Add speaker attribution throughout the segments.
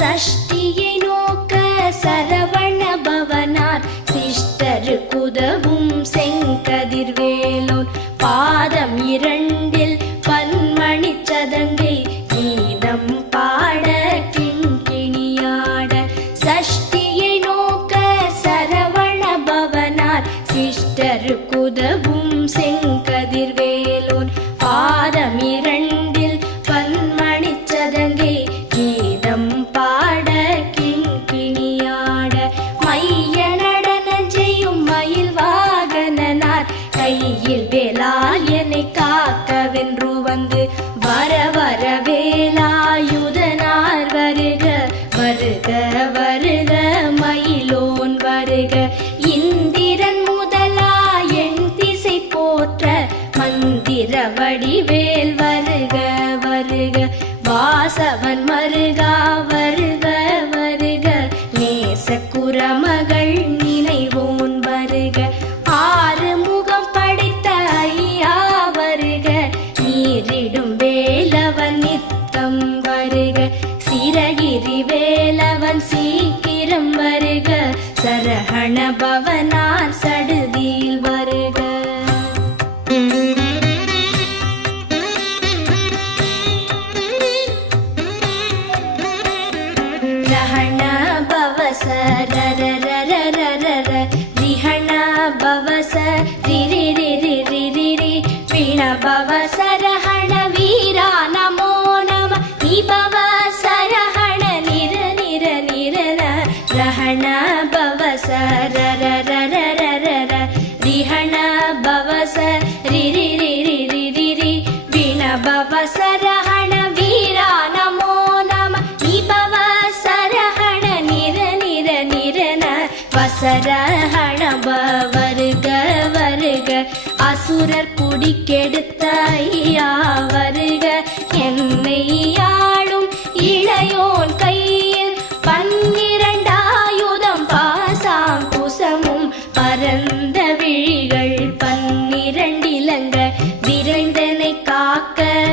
Speaker 1: சஷ்டியை நோக்க சரவண பவனார். சிஷ்டருக்குதவும் செங்கதிர்வேலோன் பாதம் இரண்டில் பன்மணி சதங்கை. கீதம் பாட கிங்கிணியாட சஷ்டியை நோக்க சரவண பவனார். சிஷ்டருக்குதவும் செங்கதிர்வே அசர ஹணப வருக. வருக அசுரர் குடிக்கெடுத்த ஐயா வருக. என்னை ஆளும் இளையோன் கையில் பன்னிரண்டாயுதம் பாசாம். குசமும் பரந்த விழிகள் பன்னிரண்டிலங்க விரைந்தனை காக்க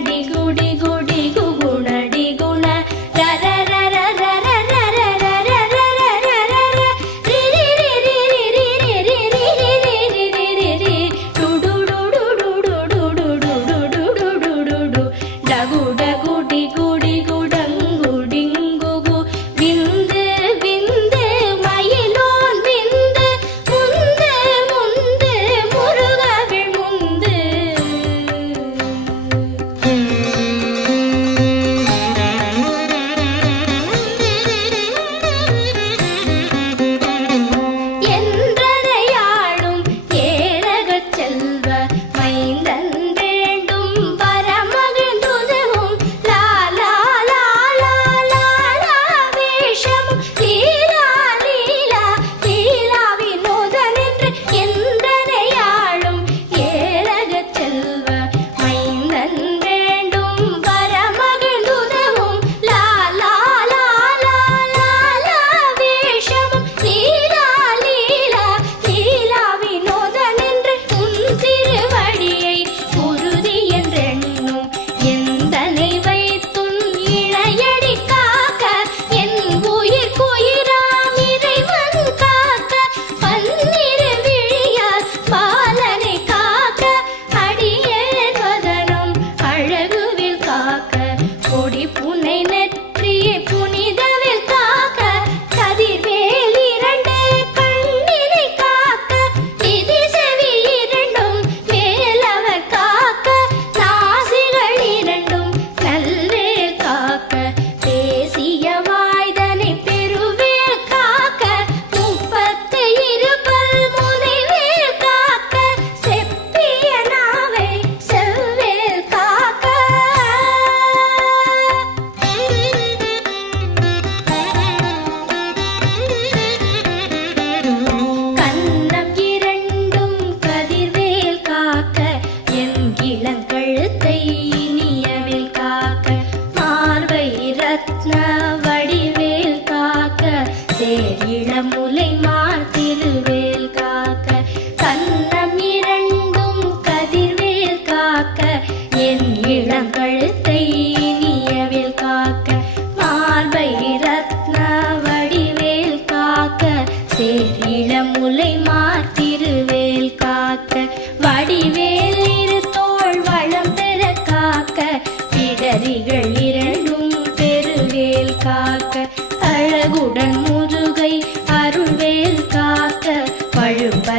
Speaker 1: ಡಿಗು ಡಿಗು ಡಿಗು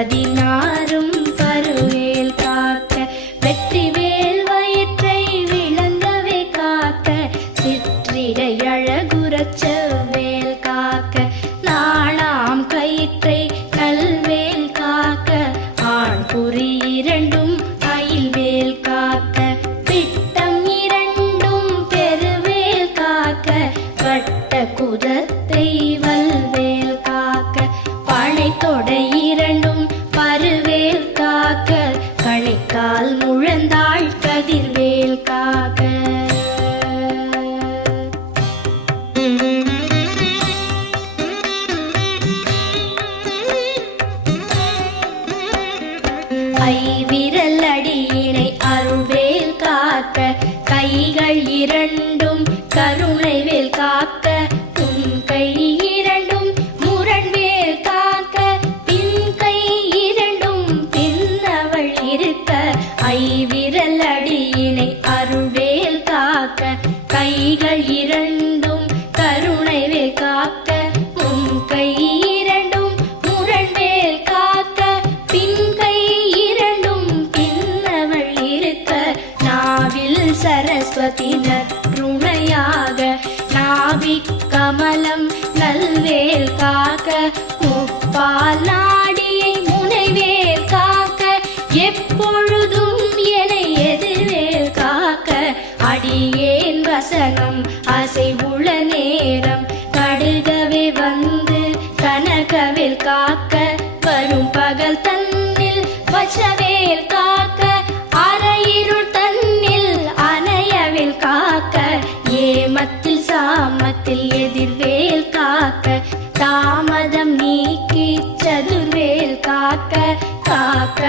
Speaker 1: মদিনা விரல் அடியினை அருள்வேல் காக்க கைகள் இரண்டும் கருணைவேல் காக்க. அடியேன் வசனம் அசை உள நேரம். கடுகவே வந்து கனகவில் காக்க வரும் பகல் தன்னில் வச்சவேல் காக்க அரையிருள் தன்னில் அணையவில் காக்க. ஏமத்தில் சாமத்தில் எதிர்வேல் காக்க தாமதம் நீக்கி சதுர்வேல் காக்க காக்க